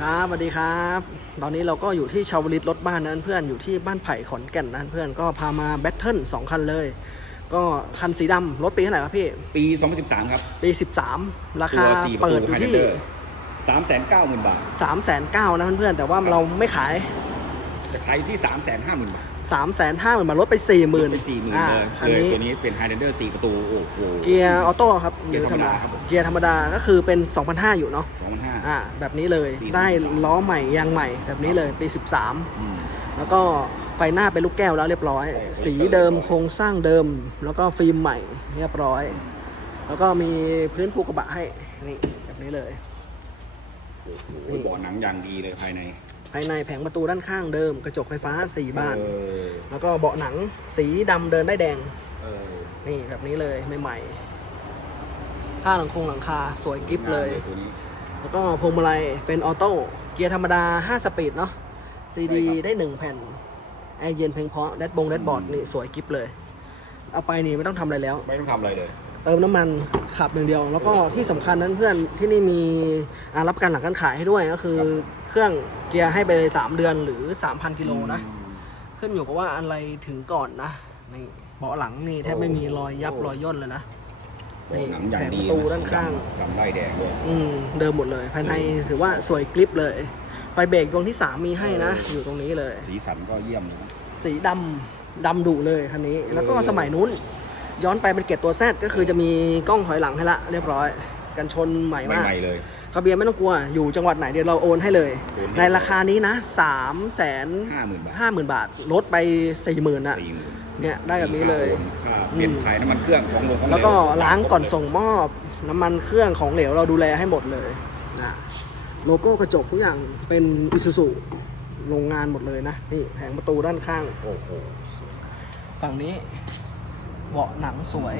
ครับสวัสดีครับ ตอนนี้เราก็อยู่ที่ชาวลิตรถบ้านนั้นเพื่อนอยู่ที่บ้านไผ่ขอนแก่นนั้นเพื่อนก็พามาแบทเทิลสองคันเลย ก็คันสีดำรถปีเท่าไหร่ครับพี่ ปี 2013 ครับ ปี 13 ราตัคาว4ประเปิตูดอยู่ไฮเดที่เดอร์390,000 บาท 3 9 0 0 0นะเพื่อนๆแต่ว่าเราไม่ขาย จะขายอยู่ที่ 350,000 บาท3 5 0 0 0 0บาทลดไป40,000เป็น40,000อ่าเลยคันเลยนี้ตัวนี้เป็นไฮเดเดอร์4ประตูโอ้โห เกียร์ออโต้ครับเกียร์ธรรมดาครับผม เกียร์ธรรมดาก็คือเป็น 2,500 อยู่เนาะ2,500อ่าแบบนี้เลยปีได้13ล้อใหม่ยางใหม่แบบนี้เลยปี 13อืมแล้วก็ไฟหน้าเป็นลูกแก้วแล้วเรียบร้อยใช่สีเดิมโครงสร้างเดิม แล้วก็ฟิล์มใหม่เรียบร้อย แล้วก็มีพื้นผูกกระบะให้นี่แบบนี้เลย โอ้โหเบาะหนังอย่างดีเลยภายใน ภายในแผงประตูด้านข้างเดิม กระจกไฟฟ้าสีบาน เออแล้วก็เบาะหนังสีดำเดินได้แดง เออนี่แบบนี้เลยใหม่ๆผ้าหลังคงหลังคาสวยกิฟเลยตัวนี้ แล้วก็พวงมาลัยเป็นออโต้ เกียร์ธรรมดา 5 สปีดเนาะซีดีใช่ครับ ได้ 1 แผ่น แอร์เย็นเพลงเพราะแดดบงแดดบอร์ดนี่สวยกิฟเลย เอาไปนี่ไม่ต้องทำอะไรแล้ว ไม่ต้องทำอะไรเลย เติมน้ำมันขับอย่างเดียว แล้วก็ที่สำคัญนั้นเพื่อนที่นี่มีอ่ารับประกันหลังการขายให้ด้วยก็คือ เครื่องเกียร์ให้ไปเลย3เดือนหรือ 3,000กิโลนะขึ้นอยู่กับว่าอะไรถึงก่อนนะนี่เบาะหลังนี่แทบไม่มีรอยยับรอยย่นเลยนะเบาะหนังอย่างดีแผงประตูด้านข้างดำได้แดงด้วยอืมเดิมหมดเลยภายในถือว่าสวยกริปเลย ไฟเบรกดวงที่ 3 มีให้นะ อยู่ตรงนี้เลย สีสันก็เยี่ยมเลยนะสีดำดำดุเลยคันนี้ แล้วก็สมัยนู้น ย้อนไปเป็นเกตตัวแซดก็คือจะมีกล้องถอยหลังให้ละเรียบร้อย กันชนใหม่มากใหม่ๆเลยทะเบียนไม่ต้องกลัว อยู่จังหวัดไหนเดี๋ยวเราโอนให้เลย โอนให้ ในราคานี้นะ3 5 0 0 50,000บาท0 0 บาท ลดไป 40,000นะสี่หมื่นเนี่ยได้แบบนี้เลย ค่าเปลี่ยนถ่ายน้ำมันเครื่องของลงของเหแล้วก็ล้างก่อนส่งมอบ น้ำมันเครื่องของเหลวเราดูแลให้หมดเลยนะโลโก้กระจกทุกอย่างเป็นอิซูซุโรงงานหมดเลยนะ นี่แผงประตูด้านข้าง โอ้โหฝั่งนี้ เบาะหนังสวย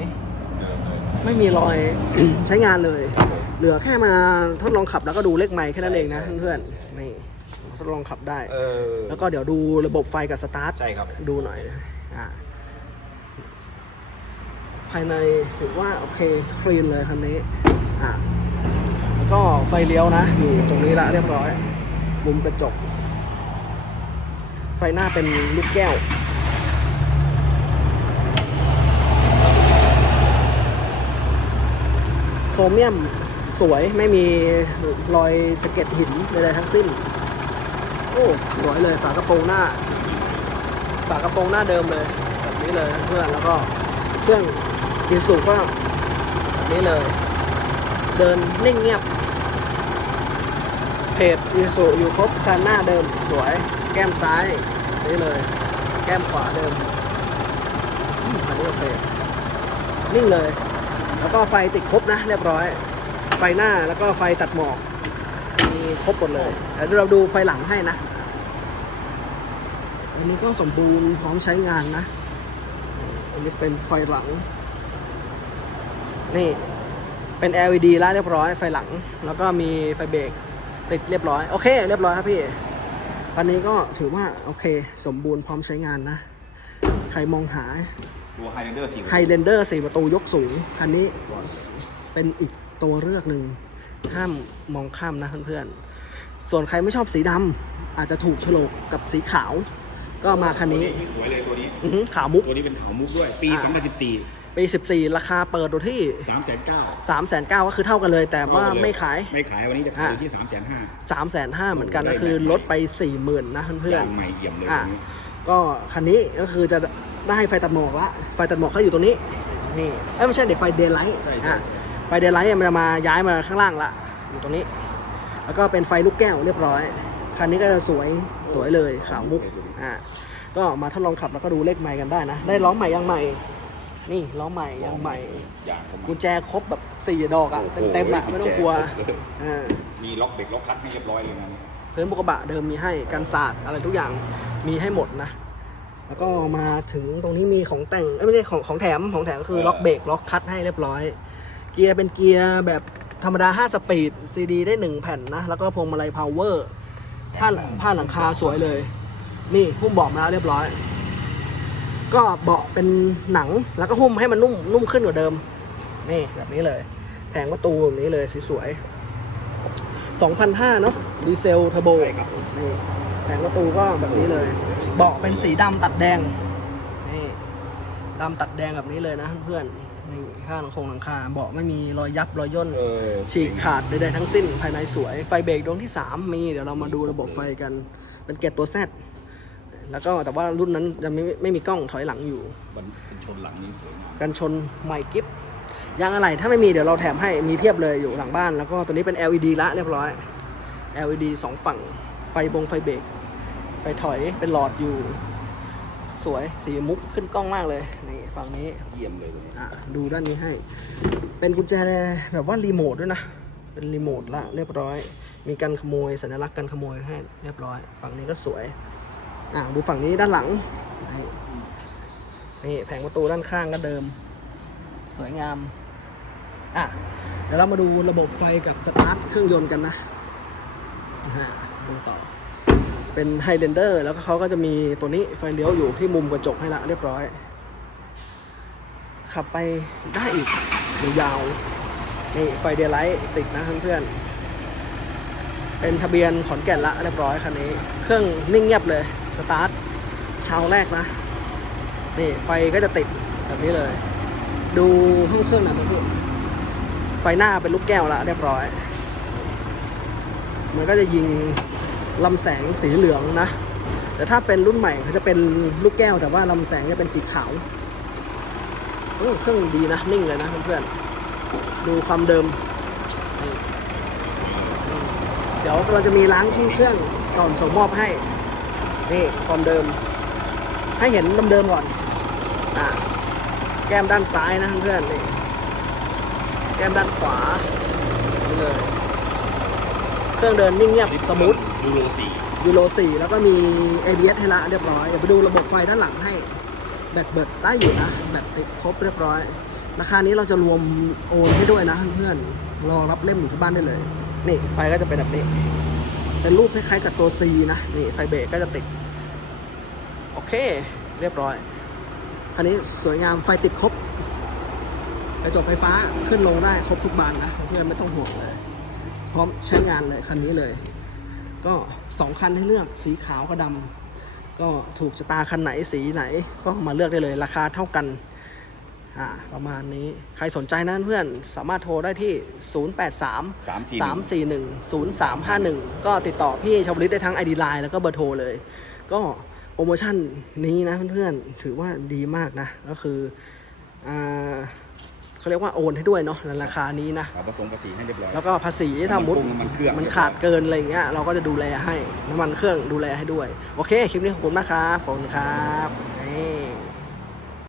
เดิมเลยไม่มีรอย ใช้งานเลยครับผมเหลือแค่มาทดลองขับแล้วก็ดูเลขไมค์แค่นั้นเองนะใช่ใช่เพื่อนๆนี่ทดลองขับได้ เออแล้วก็เดี๋ยวดูระบบไฟกับสตาร์ทใช่ครับ ดูหน่อยนะอะภายในถือว่าโอเคคลีนเลยคันนี้อะแล้วก็ไฟเลี้ยวนะ อยู่ตรงนี้ละเรียบร้อย มุมกระจก ไฟหน้าเป็นลูกแก้ว โครเมียมสวยไม่มีรอยสะเก็ดหินใดๆทั้งสิ้น โอ้สวยเลยฝากระโปรงหน้า ฝากระโปรงหน้าเดิมเลย แบบนี้เลยเพื่อนแล้วก็เครื่องดีสุก็แบบนี้เลย เดินนิ่งเงียบเพจอีสุอยู่ครบคันหน้าเดิมสวยแก้มซ้ายนี่เลย แก้มขวาเดิมอืมอันนี้โอเคนิ่งเลย แล้วก็ไฟติดครบนะเรียบร้อย ไฟหน้าแล้วก็ไฟตัดหมอกมีครบหมดเลยเดี๋ยวเราดูไฟหลังให้นะอันนี้ก็สมบูรณ์พร้อมใช้งานนะ อันนี้เป็นไฟหลัง นี่เป็น LED แล้วเรียบร้อยไฟหลัง แล้วก็มีไฟเบรกติดเรียบร้อย โอเค เรียบร้อยครับพี่อันนี้ก็ถือว่า โอเค สมบูรณ์พร้อมใช้งานนะ ใครมองหา ตัวไฮเดอร์สี่ไฮเลนเดอร์สี่ประตูยกสูง คันนี้เป็นอีกตัวเลือกหนึ่ง ห้ามมองข้ามนะเพื่อนๆ ส่วนใครไม่ชอบสีดำอาจจะถูกโฉลกกับสีขาว ก็มาคันนี้ที่สวยเลยตัวนี้อื้อหือขาวมุก ตัวนี้เป็นขาวมุกด้วย ปีอ่า2014 ปี 14 ราคาเปิดตัวที่ 3,900 3 9 0 0 0ก็คือเท่ากันเลย แต่ว่าไม่ขาย ไม่ขายวันนี้จะขายอยู่ที่ 3,500 3 5 0 0 0เหมือนกันก็คือลดไป 40,000นะเพื่อนยางใหม่เอี่ยมเลยๆอะตัวนี้ก็คันนี้ก็คือจะ ได้ไฟตัดหมอกละไฟตัดหมอกเขาอยู่ตรงนี้นี่เอ้ยไม่ใช่เด็กไฟเดย์ไลท์ใช่ใช่อะไฟเดย์ไลท์มันจะมาย้ายมาข้างล่างละอยู่ตรงนี้ แล้วก็เป็นไฟลูกแก้วเรียบร้อยคันนี้ก็จะสวยสวยเลยขาวมุกอะก็มาทดลองขับแล้วก็ดูเลขใหม่กันได้นะ ได้ล้อใหม่ยางใหม่ นี่ล้อใหม่ยางใหม่ยางเข้ามากุญแจครบแบบสี่ดอกอะโอ้โหเต็มๆละไม่ต้องกลัวกุญแจครบเลยอ่า มีล็อกเบรกล็อกคัดให้เรียบร้อยเลยนะนี่พื้นบุกบะเดิมมีให้กันศาสตร์อะไรทุกอย่างมีให้หมดนะ แล้วก็มาถึงตรงนี้มีของแต่งเอ้ยไม่ใช่ของของแถมของแถมก็คือล็อกเบรกล็อกคัดให้เรียบร้อย เกียร์เป็นเกียร์แบบธรรมดา 5 สปีดซีดีได้ 1 แผ่นนะ แล้วก็พวงมาลัยพาวเวอร์ผ้าผ้าหลังคาสวยเลย นี่หุ้มเบาะมาแล้วเรียบร้อย ก็เบาะเป็นหนังแล้วก็หุ้มให้มันนุ่มนุ่มขึ้นกว่าเดิม นี่แบบนี้เลย แผงประตูแบบนี้เลยสวยๆ2,500เนาะดีเซลเทอร์โบใช่ครับผมนี่แผงประตูก็แบบนี้เลย เบาะเป็นสีดำตัดแดง นี่ดำตัดแดงแบบนี้เลยนะเพื่อนๆนี่ข้างโครงหลังคาเบาะไม่มีรอยยับรอยย่น เออฉีกขาดใดๆทั้งสิ้นภายในสวย ไฟเบรกดวงที่ 3 มี เดี๋ยวเรามาดูระบบไฟกัน เป็นเกตตัวแซดแล้วก็แต่ว่ารุ่นนั้นจะไม่ไม่มีกล้องถอยหลังอยู่ มันเป็นชนหลังนี่สวยงามกันชนใหม่กิฟยางอะไรถ้าไม่มีเดี๋ยวเราแถมให้มีเพียบเลยอยู่หลังบ้าน แล้วก็ตัวนี้เป็น LED ละเรียบร้อย LED สองฝั่งไฟบงไฟเบรก ไฟถอยเป็นหลอดอยู่ สวยสีมุกขึ้นกล้องมากเลยนี่ฝั่งนี้เยี่ยมเลยตัวนี้อะดูด้านนี้ให้ เป็นกุญแจแบบว่ารีโมทด้วยนะ เป็นรีโมทละเรียบร้อย มีการขโมยสัญลักษณ์การขโมยให้เรียบร้อย ฝั่งนี้ก็สวยอะดูฝั่งนี้ด้านหลังนี่นี่แผงประตูด้านข้างก็เดิม สวยงามอะเดี๋ยวเรามาดูระบบไฟกับสตาร์ทเครื่องยนต์กันนะนะฮะดูต่อ เป็นไฮเ l นเดอร์แล้วก็เขาก็จะมีตัวนี้ไฟเลี้ยวอยู่ที่มุมกระจกให้ละเรียบร้อย ขับไปได้อีกยาวนี่ไฟเดย์ไลท์ติดนะเพื่อนๆเป็นทะเบียนขอนแก่นละเรียบร้อยคันนี้ เครื่องนิ่งเงียบเลยสตาร์ทเช้าแรกนะ นี่ไฟก็จะติดแบบนี้เลย ดูห้องเครื่องหน่อยเมื่อกี้ไฟหน้าเป็นลูกแก้วละเรียบร้อย มันก็จะยิง ลำแสงสีเหลืองนะ แต่ถ้าเป็นรุ่นใหม่เขาจะเป็นลูกแก้วแต่ว่าลำแสงจะเป็นสีขาวเครื่องดีนะ นิ่งเลยนะเพื่อนๆดูความเดิม เดี๋ยวเราจะมีล้างเครื่องก่อนส่งมอบให้ นี่ความเดิม ให้เห็นเดิมๆก่อนอ่าแก้มด้านซ้ายนะเพื่อนๆนี่แก้มด้านขวาเลย เครื่องเดินนิ่งเงียบสมูท ยูโรสี่ยูโร4แล้วก็มี ABS ให้ละเรียบร้อย เดี๋ยวไปดูระบบไฟด้านหลังให้ แบตเบิดได้อยู่นะ แบตติดครบเรียบร้อย ราคานี้เราจะรวมโอนให้ด้วยนะเพื่อนๆรอรับเล่มอยู่ที่บ้านได้เลย นี่ไฟก็จะเป็นแบบนี้ เป็นรูปคล้ายๆกับตัว C นะนี่ไฟเบรกก็จะติด โอเค เรียบร้อยคันนี้สวยงามไฟติดครบกระจกไฟฟ้าขึ้นลงได้ครบทุกบานนะเพื่อนไม่ต้องห่วงเลย พร้อมใช้งานเลยคันนี้เลย ก็สองคันให้เลือกสีขาวกับดำก็ถูกชะตาคันไหนสีไหนก็มาเลือกได้เลยราคาเท่ากันอ่าประมาณนี้ใครสนใจนะเพื่อนสามารถโทรได้ที่ 083สามสี่หนึ่ง341 0351 ก็ติดต่อพี่ชาวลิตได้ทั้ง ID Line แล้วก็เบอร์โทรเลย ก็โปรโมชั่นนี้นะเพื่อนๆถือว่าดีมากนะ ก็คืออ่า เขาเรียกว่าโอนให้ด้วยเนาะในราคานี้นะเอาผสมภาษีให้เรียบร้อย แล้วก็ภาษีถ้ามุดน้ำมันเครื่องมันขาดเกินอะไรอย่างเงี้ยเราก็จะดูแลให้น้ำมันเครื่องดูแลให้ด้วย โอเค คลิปนี้ขอบคุณมากครับขอบคุณครับนี่